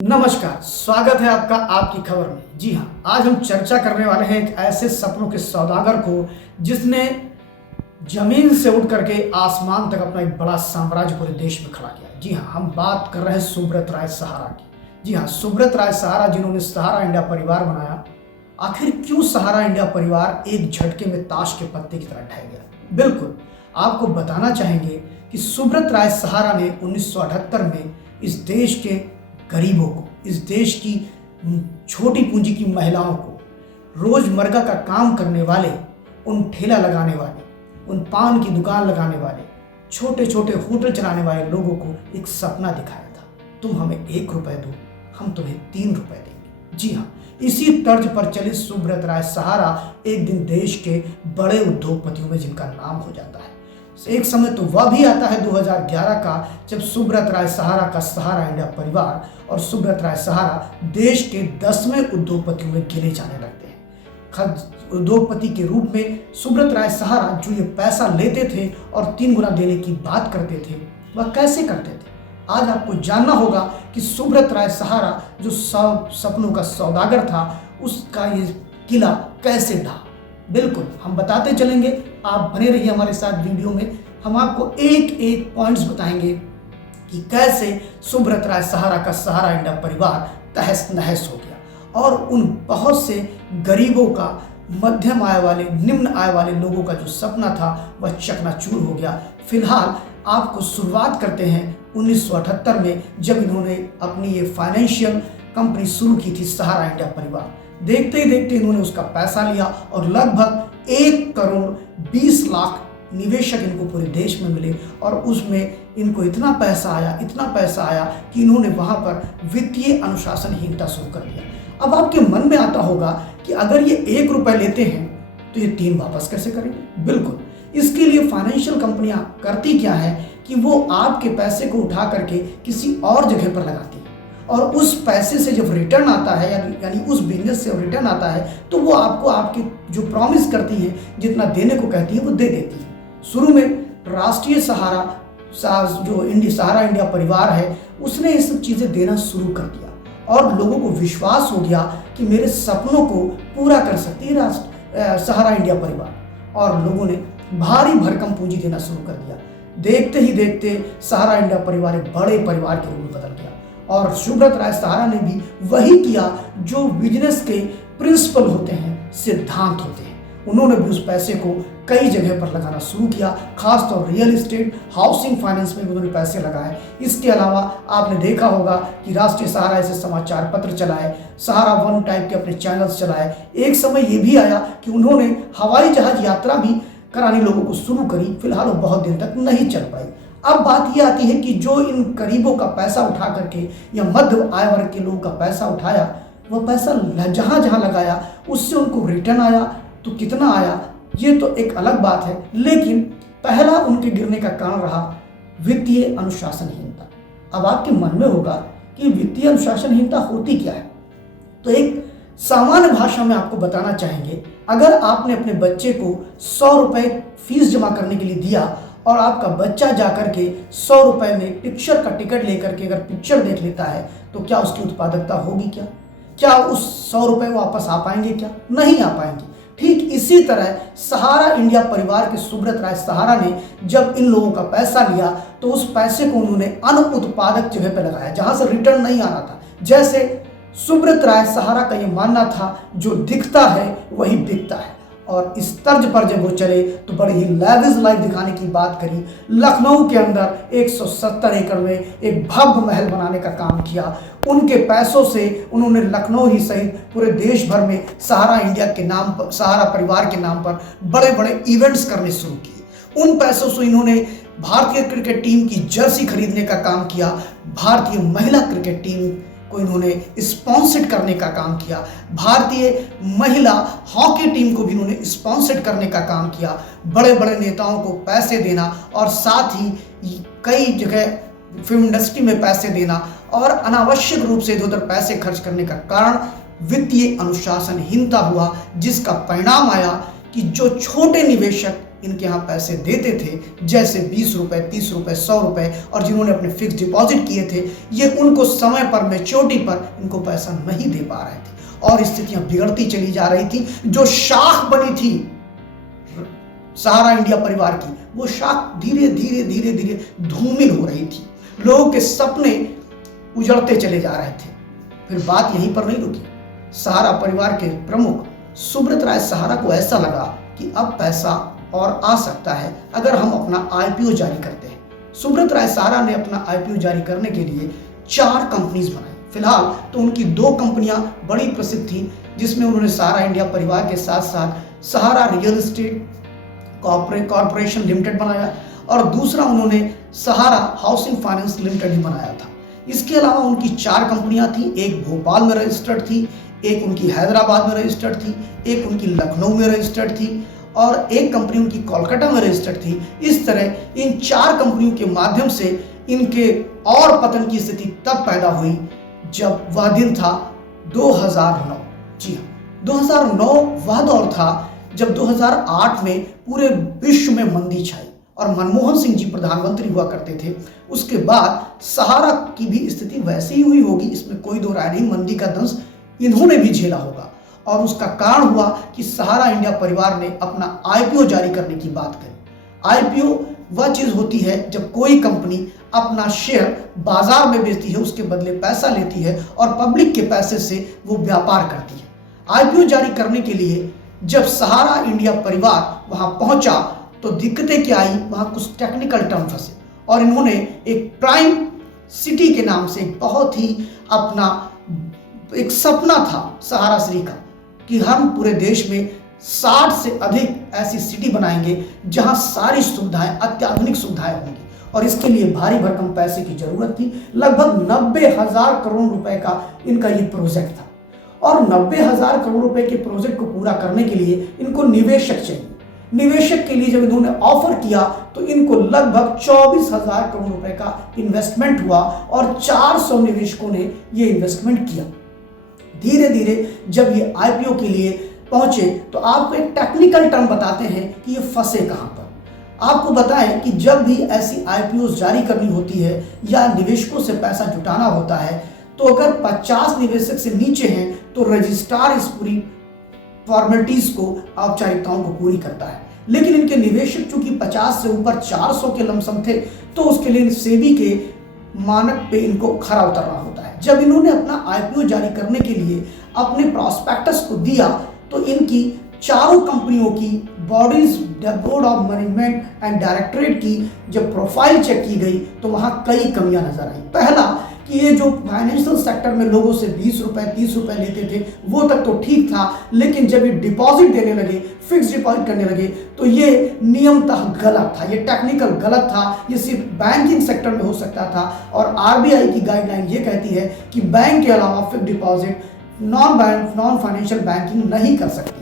नमस्कार, स्वागत है आपका आपकी खबर में। जी हाँ, आज हम चर्चा करने वाले हैं एक ऐसे सपनों के सौदागर को जिसने जमीन से उठ करके आसमान तक अपना एक बड़ा साम्राज्य पूरे देश में खड़ा किया। जी हाँ, हम बात कर रहे हैं सुब्रत राय सहारा की। जी हाँ, सुब्रत राय सहारा जिन्होंने सहारा इंडिया परिवार बनाया। आखिर क्यों सहारा इंडिया परिवार एक झटके में ताश के पत्ते की तरह ढह गया? बिल्कुल, आपको बताना चाहेंगे कि सुब्रत राय सहारा ने 1978 में इस देश के गरीबों को, इस देश की छोटी पूंजी की महिलाओं को, रोजमर्रा का काम करने वाले, उन ठेला लगाने वाले, उन पान की दुकान लगाने वाले, छोटे छोटे होटल चलाने वाले लोगों को एक सपना दिखाया था। तुम हमें 1 रुपए दो, हम तुम्हें 3 रुपए देंगे। जी हाँ, इसी तर्ज पर चली सुब्रत राय सहारा एक दिन देश के बड़े उद्योगपतियों में जिनका नाम हो जाता है। एक समय तो वह भी आता है 2011 का, जब सुब्रत राय सहारा का सहारा इंडिया परिवार और सुब्रत राय सहारा देश के 10वें उद्योगपतियों में गिने जाने लगते हैं। उद्योगपति के रूप में सुब्रत राय सहारा जो ये पैसा लेते थे और 3 गुना देने की बात करते थे, वह कैसे करते थे? आज आपको जानना होगा कि सुब्रत राय सहारा जो सपनों का सौदागर था, उसका ये किला कैसे ढहा। बिल्कुल, हम बताते चलेंगे, आप बने रहिए हमारे साथ वीडियो में। हम आपको एक एक पॉइंट्स बताएंगे कि कैसे सुब्रत राय सहारा का सहारा इंडिया परिवार तहस नहस हो गया और उन बहुत से गरीबों का, मध्यम आय वाले, निम्न आय वाले लोगों का जो सपना था वह चकनाचूर हो गया। फिलहाल आपको शुरुआत करते हैं 1978 में, जब इन्होंने अपनी ये फाइनेंशियल कंपनी शुरू की थी सहारा इंडिया परिवार। देखते ही देखते इन्होंने उसका पैसा लिया और लगभग 1 करोड़ 20 लाख निवेशक इनको पूरे देश में मिले और उसमें इनको इतना पैसा आया कि इन्होंने वहां पर वित्तीय अनुशासनहीनता शुरू कर दिया। अब आपके मन में आता होगा कि अगर ये 1 रुपए लेते हैं तो ये 3 वापस कैसे करेंगे? बिल्कुल, इसके लिए फाइनेंशियल कंपनियां करती क्या है कि वो आपके पैसे को उठा करके किसी और जगह पर लगाती है और उस पैसे से जब रिटर्न आता है, यानी उस बिजनेस से रिटर्न आता है, तो वो आपको आपके जो प्रॉमिस करती है, जितना देने को कहती है, वो दे देती है। शुरू में राष्ट्रीय सहारा सहारा इंडिया परिवार है, उसने ये सब चीज़ें देना शुरू कर दिया और लोगों को विश्वास हो गया कि मेरे सपनों को पूरा कर सकती है सहारा इंडिया परिवार, और लोगों ने भारी भरकम पूंजी देना शुरू कर दिया। देखते ही देखते सहारा इंडिया परिवार एक बड़े परिवार के रूप में बदल गया और सुब्रत राय सहारा ने भी वही किया जो बिजनेस के प्रिंसिपल होते हैं, सिद्धांत होते हैं। उन्होंने भी उस पैसे को कई जगह पर लगाना शुरू किया, खासतौर रियल एस्टेट, हाउसिंग फाइनेंस में भी उन्होंने पैसे लगाए। इसके अलावा आपने देखा होगा कि राष्ट्रीय सहारा ऐसे समाचार पत्र चलाए, सहारा वन टाइप के अपने चैनल्स चलाए। एक समय ये भी आया कि उन्होंने हवाई जहाज यात्रा भी करानी लोगों को शुरू करी। फिलहाल वो बहुत दिन तक नहीं चल पाई। अब बात यह आती है कि जो इन गरीबों का पैसा उठा करके या मध्य आय वर्ग के लोगों का पैसा उठाया, वह पैसा जहां जहां लगाया उससे उनको रिटर्न आया तो कितना आया, ये तो एक अलग बात है। लेकिन पहला उनके गिरने का कारण रहा वित्तीय अनुशासनहीनता। अब आपके मन में होगा कि वित्तीय अनुशासनहीनता होती क्या है? तो एक सामान्य भाषा में आपको बताना चाहेंगे, अगर आपने अपने बच्चे को 100 रुपए फीस जमा करने के लिए दिया और आपका बच्चा जाकर के 100 रुपए में पिक्चर का टिकट लेकर के अगर पिक्चर देख लेता है, तो क्या उसकी उत्पादकता होगी? क्या उस 100 रुपए वापस आ पाएंगे? क्या नहीं आ पाएंगे। ठीक इसी तरह सहारा इंडिया परिवार के सुब्रत राय सहारा ने जब इन लोगों का पैसा लिया तो उस पैसे को उन्होंने अनुत्पादक जगह पर लगाया जहां से रिटर्न नहीं आ रहा था। जैसे सुब्रत राय सहारा का यह मानना था, जो दिखता है वही बिकता है, और इस तर्ज पर जब वो चले तो बड़ी ही लैविश लाइफ दिखाने की बात करी। लखनऊ के अंदर 170 एकड़ में एक भव्य महल बनाने का काम किया। उनके पैसों से उन्होंने लखनऊ ही सहित पूरे देश भर में सहारा इंडिया के नाम पर, सहारा परिवार के नाम पर बड़े बड़े इवेंट्स करने शुरू किए। उन पैसों से इन्होंने भारतीय क्रिकेट टीम की जर्सी खरीदने का काम किया, भारतीय महिला क्रिकेट टीम को इन्होंने स्पॉन्सर करने का काम किया, भारतीय महिला हॉकी टीम को भी इन्होंने स्पॉन्सर करने का काम किया, बड़े बड़े नेताओं को पैसे देना और साथ ही कई जगह फिल्म इंडस्ट्री में पैसे देना और अनावश्यक रूप से इधर उधर पैसे खर्च करने का कारण वित्तीय अनुशासनहीनता हुआ, जिसका परिणाम आया कि जो छोटे निवेशक इनके यहाँ पैसे देते थे, जैसे 20 रुपये, 30 रुपये, 100 रुपये, और जिन्होंने अपने फिक्स डिपॉजिट किए थे ये उनको समय पर, मैच्योरिटी पर इनको पैसा नहीं दे पा रहे थे और स्थितियां बिगड़ती चली जा रही थी। जो शाख बनी थी सहारा इंडिया परिवार की, वो शाख धीरे धीरे धीरे धीरे धूमिल हो रही थी। लोगों के सपने उजड़ते चले जा रहे थे। फिर बात यहीं पर नहीं रुकी। सहारा परिवार के प्रमुख सुब्रत राय सहारा को ऐसा लगा कि अब पैसा और आ सकता है अगर हम अपना आईपीओ जारी करते हैं। सुब्रत राय सहारा ने अपना आईपीओ जारी करने के लिए 4 कंपनीज बनाई। फिलहाल तो उनकी 2 कंपनियां बड़ी प्रसिद्ध थी, जिसमें उन्होंने सहारा इंडिया परिवार के साथ साथ सहारा रियल एस्टेट कॉर्पोरेशन लिमिटेड बनाया और दूसरा उन्होंने सहारा हाउसिंग फाइनेंस लिमिटेड ही बनाया था। इसके अलावा उनकी 4 कंपनियां थी। एक भोपाल में रजिस्टर्ड थी, एक उनकी हैदराबाद में रजिस्टर्ड थी, एक उनकी लखनऊ में रजिस्टर्ड थी और एक कंपनी उनकी कोलकाता में रजिस्टर्ड थी। इस तरह इन 4 कंपनियों के माध्यम से इनके और पतन की स्थिति तब पैदा हुई जब वह दिन था 2009। जी हाँ, 2009 वह दौर था जब 2008 में पूरे विश्व में मंदी छाई और मनमोहन सिंह जी प्रधानमंत्री हुआ करते थे। उसके बाद सहारा की भी स्थिति वैसी ही हुई होगी, इसमें कोई दो राय नहीं। मंदी का दंश इन्होंने भी झेला होगा और उसका कारण हुआ कि सहारा इंडिया परिवार ने अपना आईपीओ जारी करने की बात करी। आईपीओ वह चीज होती है जब कोई कंपनी अपना शेयर बाजार में बेचती है, उसके बदले पैसा लेती है और पब्लिक के पैसे से वो व्यापार करती है। आईपीओ जारी करने के लिए जब सहारा इंडिया परिवार वहां पहुंचा तो दिक्कतें क्या आई, वहां कुछ टेक्निकल टर्म फंसे और इन्होंने एक प्राइम सिटी के नाम से बहुत ही अपना एक सपना था सहारा श्री का कि हम पूरे देश में 60 से अधिक ऐसी सिटी बनाएंगे जहां सारी सुविधाएं, अत्याधुनिक सुविधाएं होंगी और इसके लिए भारी भरकम पैसे की जरूरत थी। लगभग 90,000 करोड़ रुपए का इनका ये प्रोजेक्ट था और 90,000 करोड़ रुपए के प्रोजेक्ट को पूरा करने के लिए इनको निवेशक चाहिए। निवेशक के लिए जब इन्होंने ऑफर किया तो इनको लगभग 24,000 करोड़ रुपए का इन्वेस्टमेंट हुआ और 400 निवेशकों ने ये इन्वेस्टमेंट किया। धीरे धीरे जब ये आईपीओ के लिए पहुंचे तो आपको एक टेक्निकल टर्म बताते हैं कि ये फंसे कहां पर। आपको बताएं कि जब भी ऐसी आईपीओ जारी करनी होती है या निवेशकों से पैसा जुटाना होता है तो अगर 50 निवेशक से नीचे हैं तो रजिस्ट्रार इस पूरी फॉर्मेलिटीज को, औपचारिकताओं को पूरी करता है। लेकिन इनके निवेशक चूंकि 50 से ऊपर 400 के लमसम थे तो उसके लिए सेबी के मानक पे इनको खरा उतरना होता है। जब इन्होंने अपना आईपीओ जारी करने के लिए अपने प्रॉस्पेक्टस को दिया तो इनकी चारों कंपनियों की bodies, board of management and directorate की जब प्रोफाइल चेक की गई तो वहां कई कमियां नजर आई। पहला कि ये जो फाइनेंशियल सेक्टर में लोगों से 20 रुपए 30 रुपए लेते थे वो तक तो ठीक था, लेकिन जब ये डिपॉजिट देने लगे, फिक्स डिपॉजिट करने लगे तो ये नियमतः गलत था, ये टेक्निकल गलत था। ये सिर्फ बैंकिंग सेक्टर में हो सकता था और आरबीआई की गाइडलाइन ये कहती है कि बैंक के अलावा fix deposit non financial banking नहीं कर सकती है।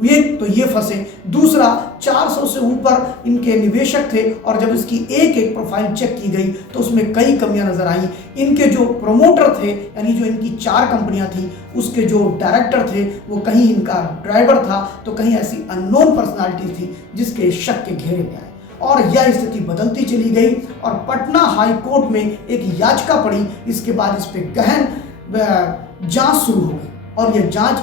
ये फंसे। दूसरा, 400 से ऊपर इनके निवेशक थे और जब इसकी एक एक प्रोफाइल चेक की गई तो उसमें कई कमियां नजर आई। इनके जो प्रोमोटर थे, यानी जो इनकी 4 कंपनियां थी, उसके जो डायरेक्टर थे वो कहीं इनका ड्राइवर था तो कहीं ऐसी अननोन पर्सनालिटी थी जिसके शक के घेरे में आए और यह स्थिति बदलती चली गई और पटना हाई कोर्ट में एक याचिका पड़ी। इसके बाद इस पर गहन जांच शुरू हो गई और यह जांच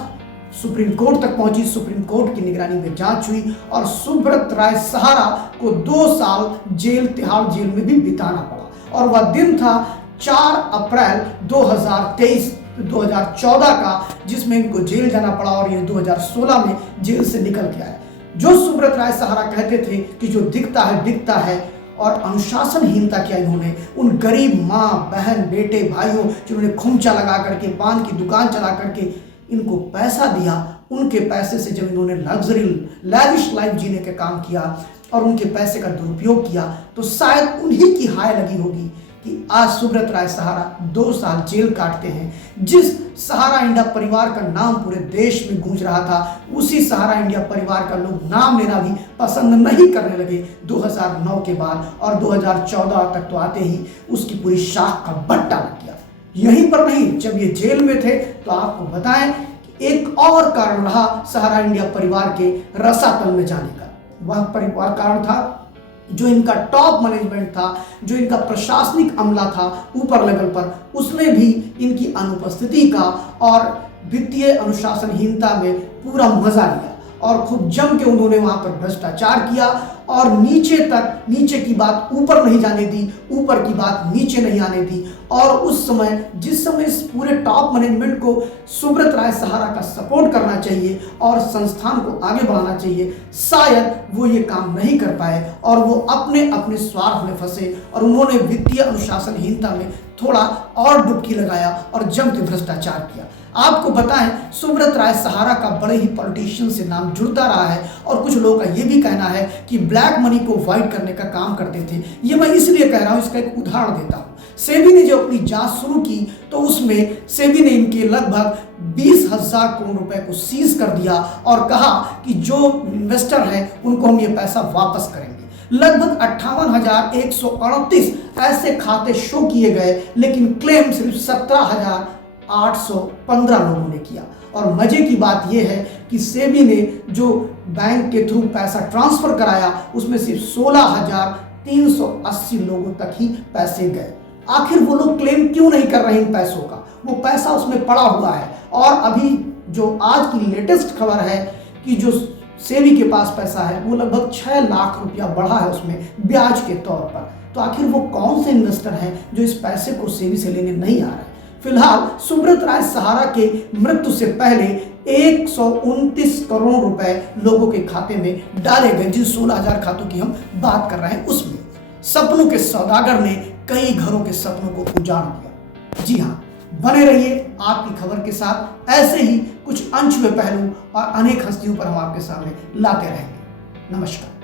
सुप्रीम कोर्ट तक पहुंची। सुप्रीम कोर्ट की निगरानी में जांच हुई और सुब्रत राय सहारा को 2 साल जेल, तिहाड़ जेल में भी बिताना पड़ा और वह दिन था 4 अप्रैल 2014 का, जिसमें इनको जेल जाना पड़ा और ये 2016 में जेल से निकल के आए। जो सुब्रत राय सहारा कहते थे कि जो दिखता है बिकता है, और अनुशासनहीनता किया इन्होंने उन गरीब माँ, बहन, बेटे, भाइयों जिन्होंने खुमचा लगा करके, पान की दुकान चला करके इनको पैसा दिया, उनके पैसे से जब इन्होंने लग्जरी लैविश लाइफ जीने का काम किया और उनके पैसे का दुरुपयोग किया तो शायद उन्हीं की हाय लगी होगी कि आज सुब्रत राय सहारा 2 साल जेल काटते हैं। जिस सहारा इंडिया परिवार का नाम पूरे देश में गूंज रहा था, उसी सहारा इंडिया परिवार का लोग नाम लेना भी पसंद नहीं करने लगे 2009 के बाद और 2014 तक तो आते ही उसकी पूरी शाख का बट्टा लग गया। यहीं पर नहीं, जब ये जेल में थे तो आपको बताएं कि एक और कारण रहा सहारा इंडिया परिवार के रसातल में जाने का। वह परिवार कारण था, जो इनका टॉप मैनेजमेंट था, जो इनका प्रशासनिक अमला था ऊपर लेवल पर, उसने भी इनकी अनुपस्थिति का और वित्तीय अनुशासनहीनता में पूरा मजा लिया और खूब जम के उन्होंने वहां पर भ्रष्टाचार किया और नीचे की बात ऊपर नहीं जाने दी, ऊपर की बात नीचे नहीं आने दी। और उस समय जिस समय इस पूरे टॉप मैनेजमेंट को सुब्रत राय सहारा का सपोर्ट करना चाहिए और संस्थान को आगे बढ़ाना चाहिए, शायद वो ये काम नहीं कर पाए और वो अपने अपने स्वार्थ में फंसे और उन्होंने वित्तीय अनुशासनहीनता में थोड़ा और डुबकी लगाया और जम के भ्रष्टाचार किया। आपको बताएं, सुब्रत राय सहारा का बड़े ही पॉलिटिशियन से नाम जुड़ता रहा है और कुछ लोगों का यह भी कहना है कि ब्लैक मनी को व्हाइट करने का काम करते थे। ये मैं इसलिए कह रहा हूं, इसका एक उदाहरण देता हूं। सेबी ने जो अपनी जांच शुरू की तो उसमें सेबी ने इनके लगभग 20,000 करोड़ रुपए को सीज कर दिया और कहा कि जो इन्वेस्टर हैं उनको हम ये पैसा वापस करेंगे। लगभग 58,138 ऐसे खाते शो किए गए, लेकिन क्लेम सिर्फ 17,815 लोगों ने किया। और मजे की बात यह है कि सेबी ने जो बैंक के थ्रू पैसा ट्रांसफर कराया उसमें सिर्फ 16,380 लोगों तक ही पैसे गए। आखिर वो लोग क्लेम क्यों नहीं कर रहे इन पैसों का? वो पैसा उसमें पड़ा हुआ है और अभी जो आज की लेटेस्ट खबर है कि जो सेबी के पास पैसा है वो लगभग 6 लाख रुपया बढ़ा है उसमें ब्याज के तौर पर। तो आखिर वो कौन से इन्वेस्टर हैं जो इस पैसे को सेबी से लेने नहीं आ रहे? फिलहाल सुब्रत राय सहारा के मृत्यु से पहले 129 करोड़ रुपए लोगों के खाते में डाले गए। जिन 16,000 खातों की हम बात कर रहे हैं उसमें सपनों के सौदागर ने कई घरों के सपनों को उजाड़ दिया। जी हाँ, बने रहिए आपकी खबर के साथ। ऐसे ही कुछ अनछुए पहलू और अनेक हस्तियों पर हम आपके सामने लाते रहेंगे। नमस्कार।